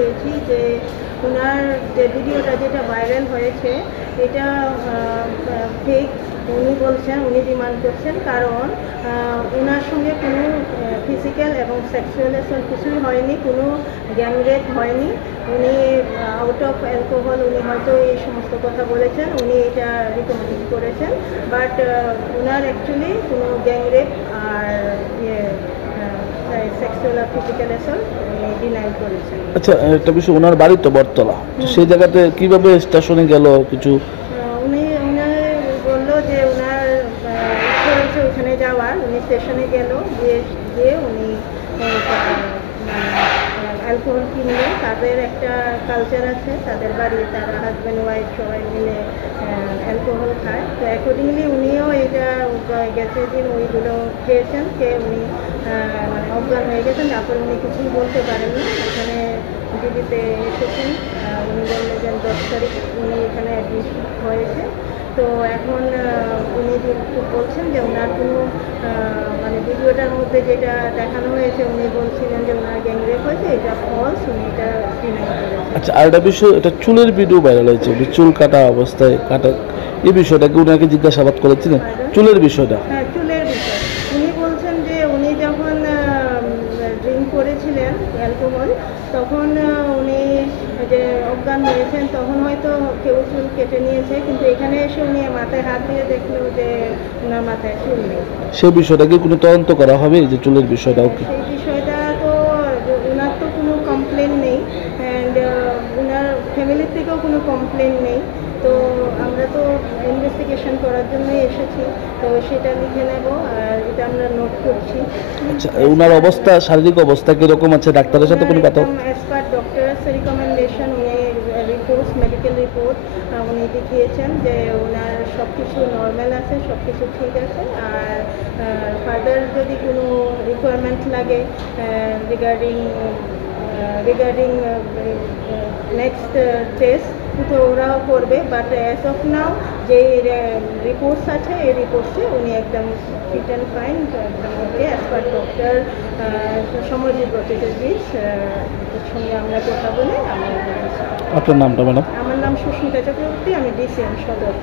পেয়েছি যে ওনার যে ভিডিওটা যেটা ভাইরাল হয়েছে এটা ফেক। উনি বলছেন, উনি ডিমান্ড করছেন, কারণ ওনার সঙ্গে কোনো ফিজিক্যাল এবং সেক্সুয়াল অ্যাসল্ট কিছুই হয়নি, কোনো গ্যাং রেপ হয়নি। উনি আউট অফ অ্যালকোহল উনি হয়তো এই সমস্ত কথা বলেছেন, উনি এটা রিকমেন্ড করেছেন, বাট ওনার অ্যাকচুয়ালি কোনো গ্যাং রেপ আর সেক্সুয়াল আর ফিজিক্যাল অ্যাসল্ট উনি ডিনাই করেছেন। আচ্ছা, একটা বিষয়, ওনার বাড়ি তো বটতলা, সেই জায়গাতে কিভাবে স্টেশনে গেল কিছু? উনি বললো যে ওনার ইচ্ছে হয়েছে ওখানে যাওয়ার, উনি স্টেশনে গেল, গিয়ে উনি অ্যালকোহল কিনলেন। তাদের একটা কালচার আছে, তাদের বাড়ি তারা হাজব্যান্ড ওয়াইফ সবাই মিলে অ্যালকোহল খায়। তো অ্যাকর্ডিংলি উনিও এটা গেছে দিন ওইগুলো খেয়েছেন, খেয়ে উনি মানে অজ্ঞান হয়ে গেছেন। তারপরে উনি কিছুই বলতে পারেন না। এখানে ডিবিতে এসেছেন, উনি বললেন যে 10 তারিখ উনি এখানে অ্যাডমিট হয়েছে। তো এখন উনি বলছেন যে ওনার কোনো মানে ভিডিওটার মধ্যে যেটা দেখানো হয়েছে উনি বলছিলেন যে ওনার গ্যাং রেপ হয়েছে, এটা ফলস, উনি এটা ডিনাই করেছেন। আচ্ছা, আর একটা বিষয়, এটা চুলের ভিডিও ভাইরাল হয়েছে, চুল কাটা অবস্থায় কাটা, এই বিষয়টাকে ওনাকে জিজ্ঞাসাবাদ করেছিলেন, চুলের বিষয়টা? হ্যাঁ, চুলের বিষয়। উনি বলছেন যে উনি যখন ড্রিঙ্ক করেছিলেন অ্যালকোহল, তখন উনি যে অজ্ঞান হয়েছেন তখন হয়তো কেউ চুল কেটে নিয়েছে, কিন্তু এখানে এসে উনি মাথায় হাত দিয়ে দেখলো যে ওনার মাথায় চুল নেই। সেই বিষয়টাকে কোনো তদন্ত করা হবে, যে চুলের বিষয়টা? ওকে, সেই বিষয়টা তো ওনার তো কোনো কমপ্লেন নেই, অ্যান্ড ওনার ফ্যামিলির থেকেও কোনো কমপ্লেন নেই। তো আমরা তো ইনভেস্টিগেশন করার জন্যই এসেছি, তো সেটা লিখে নেব আর এটা আমরা নোট করছি। আচ্ছা, ওনার অবস্থা, শারীরিক অবস্থা কিরকম আছে? ডাক্তারের সাথে কোনো কথা? অ্যাজ পার ডক্টরস রিকমেন্ডেশন উনি রিপোর্টস, মেডিকেল রিপোর্ট উনি দেখিয়েছেন যে ওনার সব কিছু নর্মাল আছে, সব কিছু ঠিক আছে। আর ফার্দার যদি কোনো রিকোয়ারমেন্ট লাগে রিগার্ডিং নেক্সট টেস্ট, তো ওরাও করবে। বাট অ্যাজ অফ নাও যে রিপোর্টস আছে এই রিপোর্টসে উনি একদম ফিট অ্যান্ড ফাইন, একদম okay as per doctor Samarjit ভট্টাচার্যের সঙ্গে আমরা কথা বলে আমরা। আপনার নামটা ম্যাডাম? আমার নাম সুস্মিতা চক্রবর্তী, আমি ডিসিএম সদর।